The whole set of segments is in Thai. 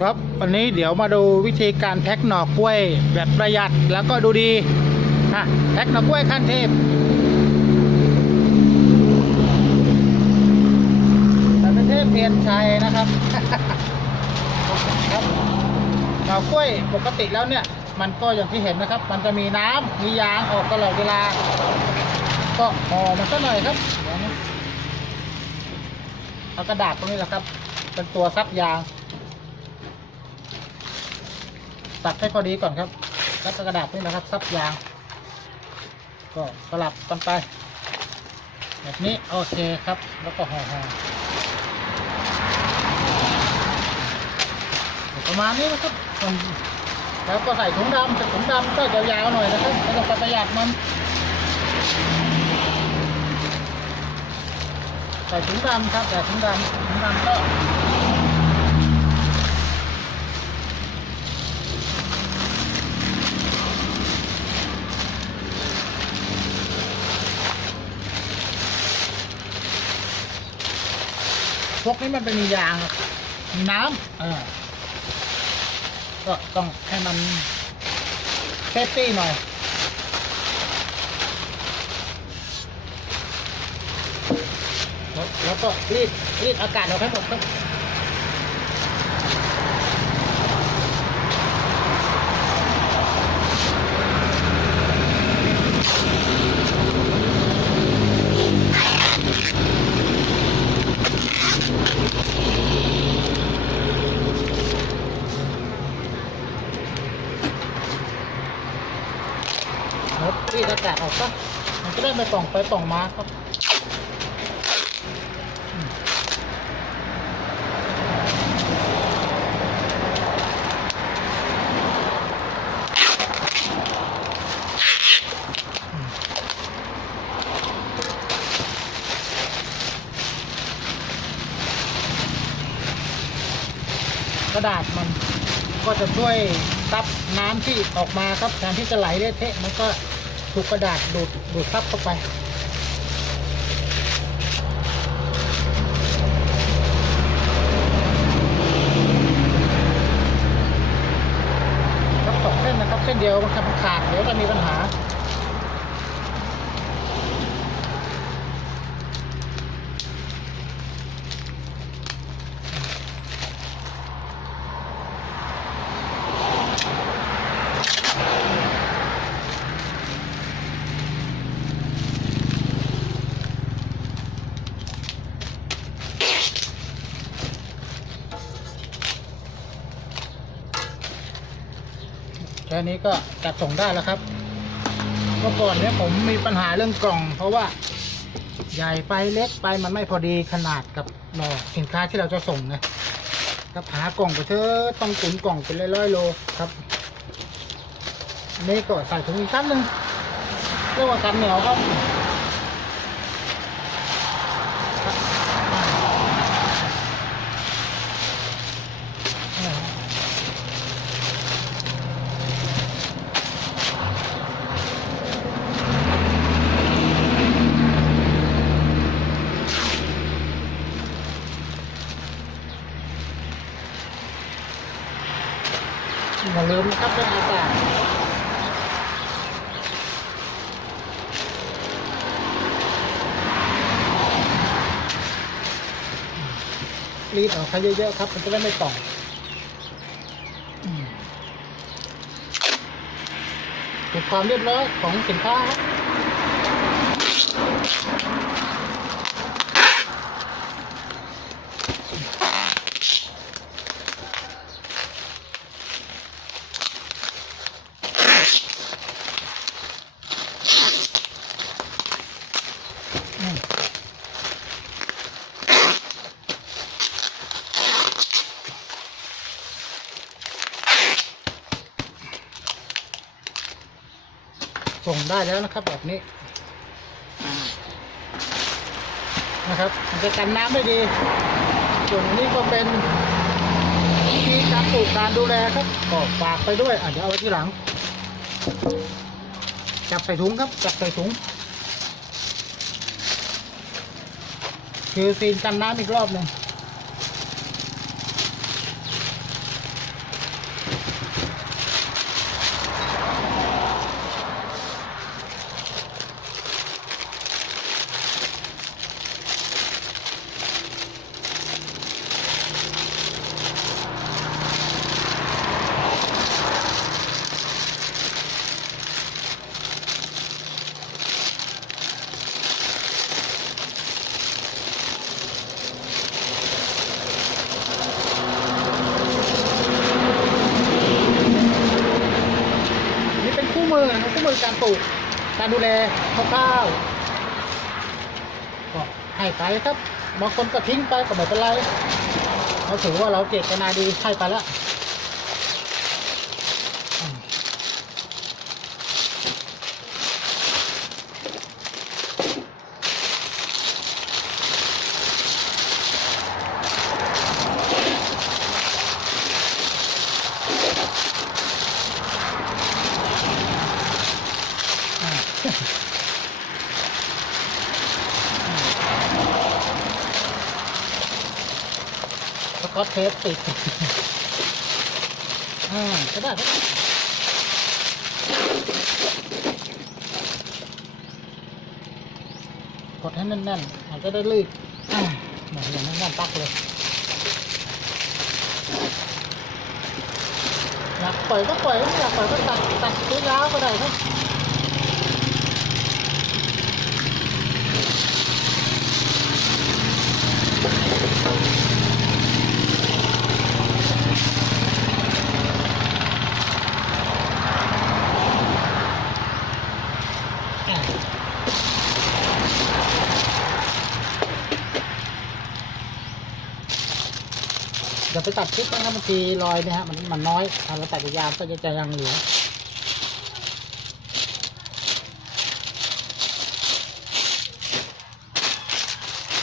ครับ วันนี้เดี๋ยวมาดูวิธีการแพ็คหน่อกล้วย แบบประหยัดแล้วก็ดูดีอะแพ็คหน่อกล้วยขั้นเทพแต่เป็นเทพเพียนชัยนะครับครับหน่อกล้วยปกติแล้วเนี่ย มันก็อย่างที่เห็นนะครับ มันจะมีน้ำมียางออกตลอดเวลา ก็ห่อมันซะหน่อยครับเดี๋ยวนะเอากระดาษตรงนี้แหละครับ เป็นตัวซับยาง ตัดให้พอดีก่อนครับ แล้วก็กระดาษนี่นะครับ ซับยาง ก็สลับกันไป แบบนี้โอเคครับ แล้วก็ห่อห่อประมาณนี้นะครับแล้วก็ใส่ถุงดำแต่ถุงดำก็ยาวๆหน่อยนะครับไม่ต้องปประหยัดมันใส่ถุงดำครับใส่ถุงดำถุงดำก็ กนี้มันเป็นมียางมีน้ำเออก็ต้องให้มันเซฟตี้หน่อยแล้วแล้วก็รีดรีดอากาศออกให้หมดครับแล้วรีดอา กาศออกซะมันจะได้ไม่ป่องไปป่องมาครับกระดาษมันก็จะช่วยซับน้ำที่ออกมาครับแทนที่จะไหลเละเทะมันก็ ถูกกระดาษดูดดูดซับเข้าไปครับสองเส้นนะครับเส้นเดียวมันขาดเดี๋ยวจะมีปัญหา แค่นี้ก็จัดส่งได้แล้วครับเมื่อก่อนเนี้ยผมมีปัญหาเรื่องกล่อง เพราะว่าใหญ่ไปเล็กไปมันไม่พอดีขนาดกับหน่อสินค้าที่เราจะส่งนะครับหากล่องไปเถอะต้องตุนกล่องเป็นร้อยๆโลครับอันนี่ก็ใส่ถุงอีกชั้นหนึ่งเรียกว่ากันเหนียวครับ อย่าลืมนะครับเป็นอากาศรีดออกให้เยอะๆครับ มันจะได้ไม่ป่องอืมเป็นความเรียบร้อยของสินค้าครับ ส่งได้แล้วนะครับ แบบนี้นะครับมันจะกันน้ำได้ดี ส่วนนี้ก็เป็นวิธีการปลูกการดูแลครับก็ฝากไปด้วยอาจจะเดี๋ยวเอาไว้ที่หลัง จับใส่ถุงครับ จับใส่ถุง คือซีนกันน้ำอีกรอบหนึ่ง การปลูก การดูแลคร่าวๆก็ให้ไปครับบางคนก็ทิ้งไปก็ไม่เป็นไรเราถือว่าเราเจตนาดีให้ไปแล้วอืมอ่า สกอตเท ปติด อ่าก็ได้ก็ได้กดให้แน่นๆมันจะได้ลื่นอ่าหน่อยอย่างแน่นๆปักเลยอยากปล่อยก็ปล่อยไม่อยากปล่อยก็ตัดตัดซื้อยาวก็ได้ครับ ดี๋ยวไปตัดคลิปนะครับบางทีรอยเนี่ยฮะมันมันน้อยถ้าเราตัดยาวก็จะจะยังเหลือ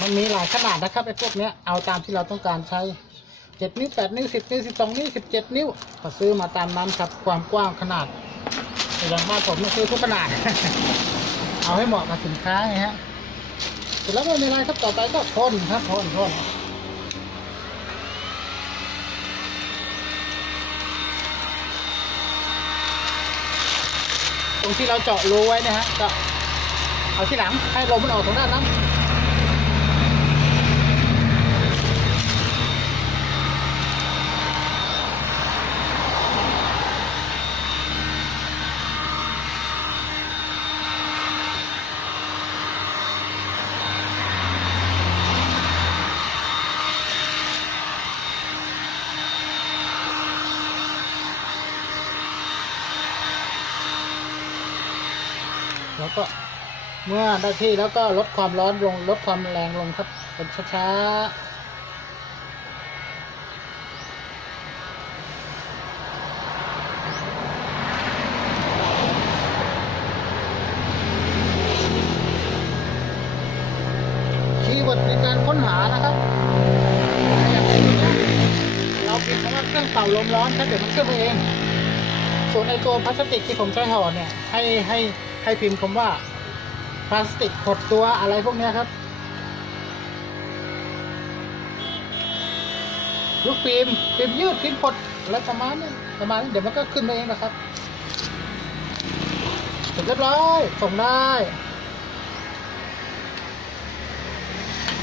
มันมีหลายขนาดนะครับไอ้พวกเนี้ยเอาตามที่เราต้องการใช้เจ็ดนิ้วแปดนิ้วสิบนิ้วสิบสองนิ้วสิบเจ็ดนิ้วก็ซื้อมาตามนั้นครับความกว้างขนาดอย่างบ้านผมไม่ซื้อทุกขนาด เอาให้เหมาะกับสินค้าไงฮะเสร็จแล้วไม่มีอะไรครับต่อไปก็พ่นครับพ่นพ่น ตรงที่เราเจาะรูไว้นะฮะก็เอาที่หลังให้ลมมันออกทางด้านนั้น แล้วก็เมื่อได้ที่แล้วก็ลดความร้อนลงลดความแรงลงครับเป็นช้าๆคีย์เวิร์ดในการค้นหานะครับเราพิมพ์คำว่าเครื่องเป่าลมร้อนถ้าเดี๋ยวมันขึ้นไปเอง ส่วนไอตัวพลาสติกที่ผมใช้ห่อเนี่ย ให้ให้ให้พิมพ์คำว่าพลาสติกขดตัวอะไรพวกเนี้ยครับ ลูกฟิล์มฟิล์มยืดฟิล์มกดอะไรประมาณนี้ประมาณนี้เดี๋ยวมันก็ขึ้นมาเองนะครับเสร็จเรียบร้อยส่งได้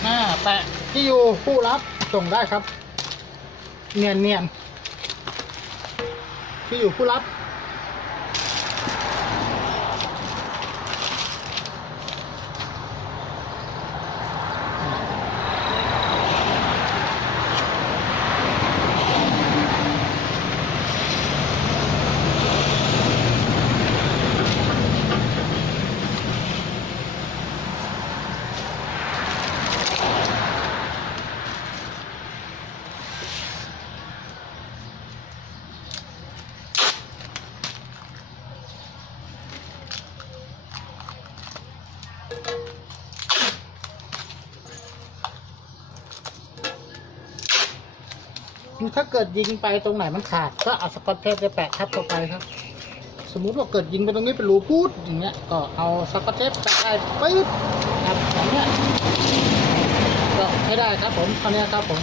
อ่าแปะที่อยู่ผู้รับส่งได้ครับ เนียนเนียนที่อยู่ผู้รับ ถ้าเกิดยิงไปตรงไหนมันขาด ก็เอาสกอตเทปไปแปะทับเข้าไปครับ สมมุติว่าเกิดยิงไปตรงนี้เป็นรูพูดอย่างเงี้ย ก็เอาสกอตเทปแปะได้ปึ๊บครับอย่างเงี้ยก็ให้ได้ครับผมเท่านี้ครับผม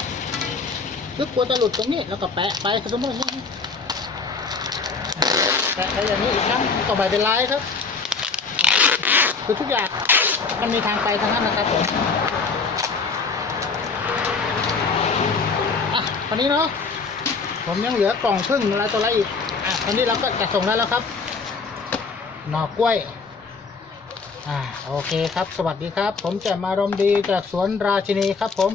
คือกลัวจะหลุดตรงนี้แล้วก็แปะไปสมมติอย่างนี้แปะไปอย่างนี้อีกครั้งก็ไม่เป็นไรครับคือทุกอย่างมันมีทางไปทั้งนั้นนะครับผม คันนี้เนาะผมยังเหลือกล่องพึ่งอะไรตัวอะไรอีกอะตอนนี้เราก็จะส่งได้แล้วครับ หน่อกล้วยอ่าโอเคครับ สวัสดีครับ ผมแจ่มอารมณ์ดีจากสวนราชินีครับผม